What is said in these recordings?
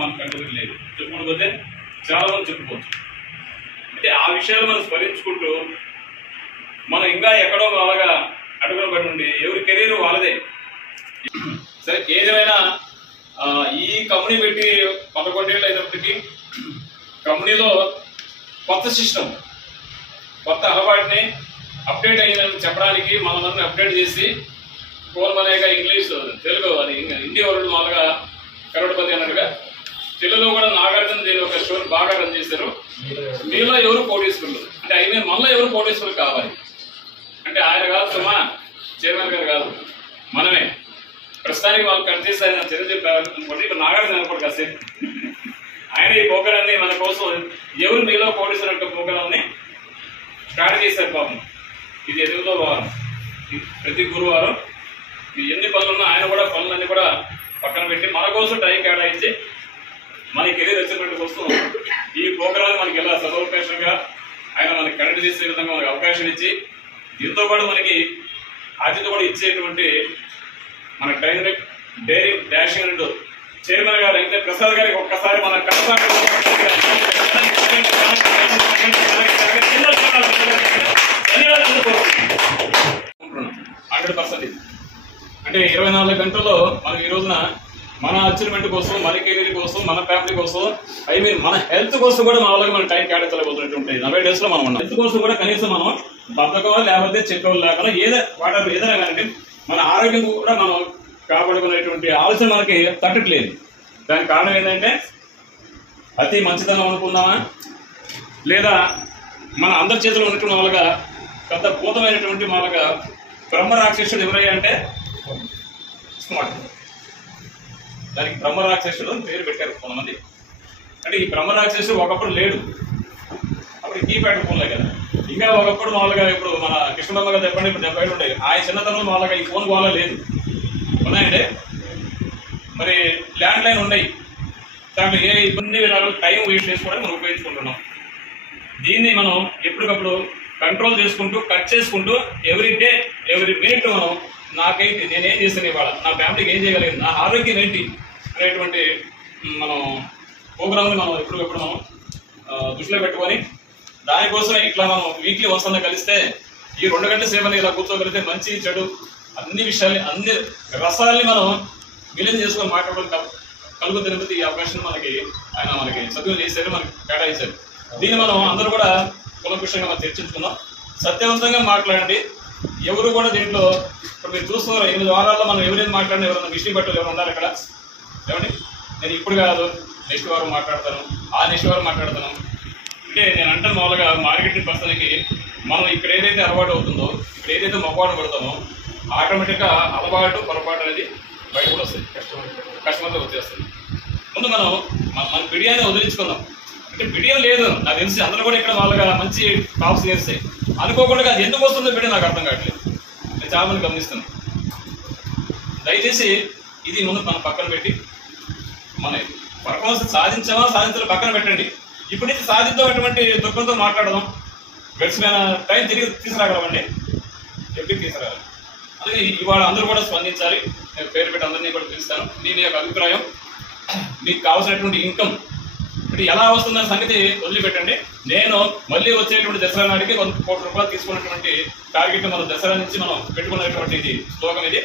మన కంట్రోల్ లేదు. చెప్పుకోకపోతే చాలా మంది చెప్పుకోవచ్చు. అంటే ఆ విషయాలు మనం స్మరించుకుంటూ మనం ఇంకా ఎక్కడో అలాగా అడుగున పడి ఉండి ఎవరి కెరీర్ వాళ్ళదే. సరే ఏదైనా ఈ కంపెనీ పెట్టి 11 ఏళ్ళు అయినప్పటికీ కంపెనీలో కొత్త సిస్టమ్, కొత్త అలవాటుని అప్డేట్ అయ్యిందని చెప్పడానికి మనల్ని అప్డేట్ చేసి కోల్మనేగా ఇంగ్లీష్ తెలుగు అది హిందీ వరల్డ్ మామూలుగా కరోడ్పతి అన్నట్టుగా తెలుగులో కూడా నాగార్జున దీని ఒక షో బాగా రన్ చేశారు. మీలో ఎవరు కోటేశ్వరులు అంటే మనలో ఎవరు కోటేశ్వరులు కావాలి అంటే ఆయన కాదు, సుమా చైర్మన్ గారు కాదు, మనమే. ప్రస్తుతానికి వాళ్ళు కట్ చేసి ఆయన చర్య చెప్పారు. ఇప్పుడు నాగార్జున అనుకోండి కాసేపు ఆయన ఈ ప్రోగ్రాన్ని మన కోసం ఎవరు మీలో కోటేశ్వర ప్రోగ్రాన్ని స్టార్ట్ చేశారు. పాపం ఇది 8వ వారం, ప్రతి గురువారం ఎన్ని పనులున్నా ఆయన కూడా పనులన్నీ కూడా పక్కన పెట్టి మన కోసం టైం కేటాయించి మన కెరీర్ అచీవ్మెంట్ కోసం ఈ ప్రోగ్రామ్ మనకి ఎలా సదవకాశంగా ఆయన మనకి కనెక్ట్ చేసే విధంగా మనకి అవకాశం ఇచ్చి దీంతో పాటు మనకి ఆతిథ్యం కూడా ఇచ్చేటువంటి మన డైరీ డాషింగ్ అండ్ చైర్మన్ గారు అయితే ప్రసాద్ గారికి ఒక్కసారి మన ధన్యవాదాలు. అంటే 24 గంటల్లో మనం ఈ రోజున మన అచీవ్మెంట్ కోసం, మన కెరీర్ కోసం, మన ఫ్యామిలీ కోసం, మన హెల్త్ కోసం కూడా మన వాళ్ళకి మనం టైం కేటాయించలేకపోతున్నట్టు 40 days లో మనం ఉన్నాం. హెల్త్ కోసం కూడా కనీసం మనం బద్దకం లేకపోతే చెక్కలు లేకుండా ఏదైనా కానీ మన ఆరోగ్యం కూడా మనం కాపాడుకునేటువంటి ఆలోచన మనకి తట్టట్లేదు. దానికి కారణం ఏంటంటే అతి మంచితనం అనుకుందామా, లేదా మన అందరి చేతిలో ఉన్నటువంటి వాళ్ళగా పెద్ద భూతమైనటువంటి వాళ్ళగా బ్రహ్మ రాక్షసుడు ఎవరయ్యా అంటే స్మార్ట్. దానికి బ్రహ్మ రాక్షసుడు అని పేరు పెట్టారు కొంతమంది. అంటే ఈ బ్రహ్మ రాక్షసుడు ఒకప్పుడు లేడు, అప్పుడు కీప్యాడ్ ఫోన్లే కదా. ఇంకా ఒకప్పుడు మామూలుగా ఇప్పుడు మన కృష్ణబాబు గారు చెప్పండి, ఇప్పుడు 70 ఉండేది. ఆయన చిన్నతనంలో మామూలుగా ఈ ఫోన్ గోళ లేదు, ఉన్నాయంటే మరి ల్యాండ్ లైన్ ఉన్నాయి. దాంట్లో ఏ ఇబ్బంది విధాలు టైం వేస్ట్ చేసుకోవడానికి మనం ఉపయోగించుకుంటున్నాం. దీన్ని మనం ఎప్పటికప్పుడు కంట్రోల్ చేసుకుంటూ, కట్ చేసుకుంటూ ఎవ్రీ డే ఎవ్రీ మినిట్ మనం నాకైతే నేనేం చేస్తాను, ఇవాళ నా ఫ్యామిలీకి ఏం చేయగలిగింది, నా ఆరోగ్యం ఏంటి అనేటువంటి మనం ప్రోగ్రామ్ని మనం ఎప్పటికప్పుడు మనం దృష్టిలో పెట్టుకొని దానికోసమే ఇట్లా మనం వీక్లీ వన్స్ కలిస్తే ఈ 2 గంటల సేవని ఇలా కూర్చోగలిగితే మంచి చెడు అన్ని విషయాల్ని, అన్ని రసాలని మనం విలీనం చేసుకొని మాట్లాడడం కలుగుతున్నది. ఈ అవకాశం మనకి ఆయన మనకి సద్వినియోగం చేశారు, మనకి కేటాయించారు. దీన్ని మనం అందరూ కూడా కులకృష్ణంగా మనం చర్చించుకుందాం. సత్యవంతంగా మాట్లాడండి. ఎవరు కూడా దీంట్లో ఇప్పుడు మీరు చూస్తున్నారు 8 వారాల్లో మనం ఎవరైనా మాట్లాడినా ఎవరైనా విషయం పట్టు ఎవరు ఉండాలి ఇక్కడ ఏమండి. నేను ఇప్పుడు కాదు, నెక్స్ట్ వారం మాట్లాడతాను, ఆ నెక్స్ట్ వారం మాట్లాడతాను అంటే నేను అంటాను మామూలుగా మార్కెటింగ్ పర్సన్కి మనం ఇక్కడ ఏదైతే అలవాటు అవుతుందో, ఇక్కడ ఏదైతే మొక్కవాడు పడతామో ఆటోమేటిక్గా అలవాటు పొరపాటు అనేది బయట కూడా వస్తుంది, కస్టమర్తో వచ్చేస్తుంది. ముందు మనం మన బిడియాని వదిలించుకుందాం. అంటే బిడియం లేదు నాకు తెలిసి అందరూ కూడా ఇక్కడ వాళ్ళగా మంచి టాప్స్ చేస్తాయి అనుకోకుండా అది ఎందుకు వస్తుందో బిడ్డ నాకు అర్థం కావట్లేదు. నేను చాలా మంది గమనిస్తున్నాను. దయచేసి ఇది ముందు మనం పక్కన పెట్టి మన పర్ఫార్మెన్స్ సాధించామా సాధించాలో పక్కన పెట్టండి. ఇప్పుడు నుంచి సాధిద్దామటువంటి దుఃఖంతో మాట్లాడదాం. గడిచిన టైం తిరిగి తీసుకురాగలమండి, ఎప్పటికి తీసుకురాగలం. అందుకే ఇవాళ అందరూ కూడా స్పందించాలి. నేను పేరు పెట్టి అందరినీ కూడా పిలుస్తాను. దీని యొక్క అభిప్రాయం, మీకు కావాల్సినటువంటి ఇన్కమ్ ఇప్పుడు ఎలా వస్తుందన్న సంగతి వదిలిపెట్టండి. నేను మళ్ళీ వచ్చేటువంటి దసరా నాటికి 1 కోటి రూపాయలు తీసుకున్నటువంటి టార్గెట్ మనం దసరా నుంచి మనం పెట్టుకున్నటువంటి ఇది శ్లోకం. ఇది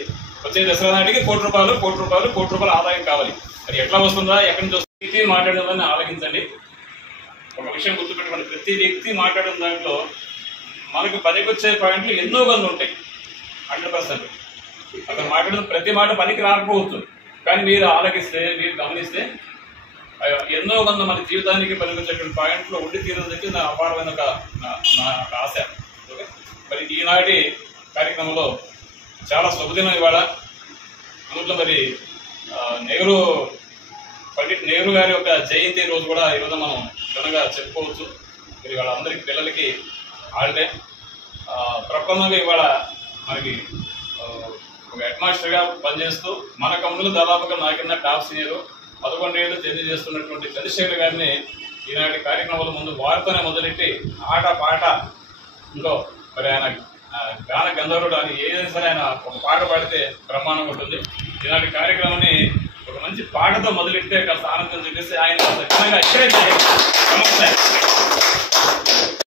వచ్చే దసరా నాటికి ₹1 కోటి ఆదాయం కావాలి. అది ఎట్లా వస్తుందా, ఎక్కడి నుంచి వస్తుంది మాట్లాడేదాన్ని ఆలోచించండి. ఒక విషయం గుర్తుపెట్టుకోండి, ప్రతి వ్యక్తి మాట్లాడిన దాంట్లో మనకు పనికొచ్చే పాయింట్లు ఎన్నో కొంత ఉంటాయి. 100% అతను మాట్లాడిన ప్రతి మాట పనికి రాకపోవచ్చు, కానీ మీరు ఆలకిస్తే, మీరు గమనిస్తే ఎన్నో కొంత మన జీవితానికి పనికొచ్చేటువంటి పాయింట్లు ఉండి తీరడానికి నా అపారమైన నా ఆశ. ఓకే, మరి ఈనాటి కార్యక్రమంలో చాలా శుభదినం ఇవాళ. అందులో మరి పండిట్ నెహ్రూ గారి యొక్క జయంతి రోజు కూడా ఈరోజు మనం ఘనంగా చెప్పుకోవచ్చు. మరి వాళ్ళ అందరికి పిల్లలకి హాలిడే. ప్రపంచంగా ఇవాళ మనకి ఒక హెడ్ మాస్టర్గా పనిచేస్తూ మన కంపెనీలో దాదాపుగా నాకన్నా టాప్ సీనియర్ 11 ఏళ్ళు జర్నీ చేస్తున్నటువంటి చంద్రశేఖర్ గారిని ఈనాటి కార్యక్రమాల ముందు వారితోనే మొదలెట్టి ఆట పాటలో మరి ఆయన గాన గంధర్వుడు అని ఏదైనా సరే ఆయన ఒక పాట పాడితే బ్రహ్మాండంగా ఉంటుంది. ఈనాటి కార్యక్రమాన్ని ఒక మంచి పాటతో మొదలెడితే కాస్త ఆనందం చూపిస్తే ఆయన కాస్త ఘనంగా ఇక్కడే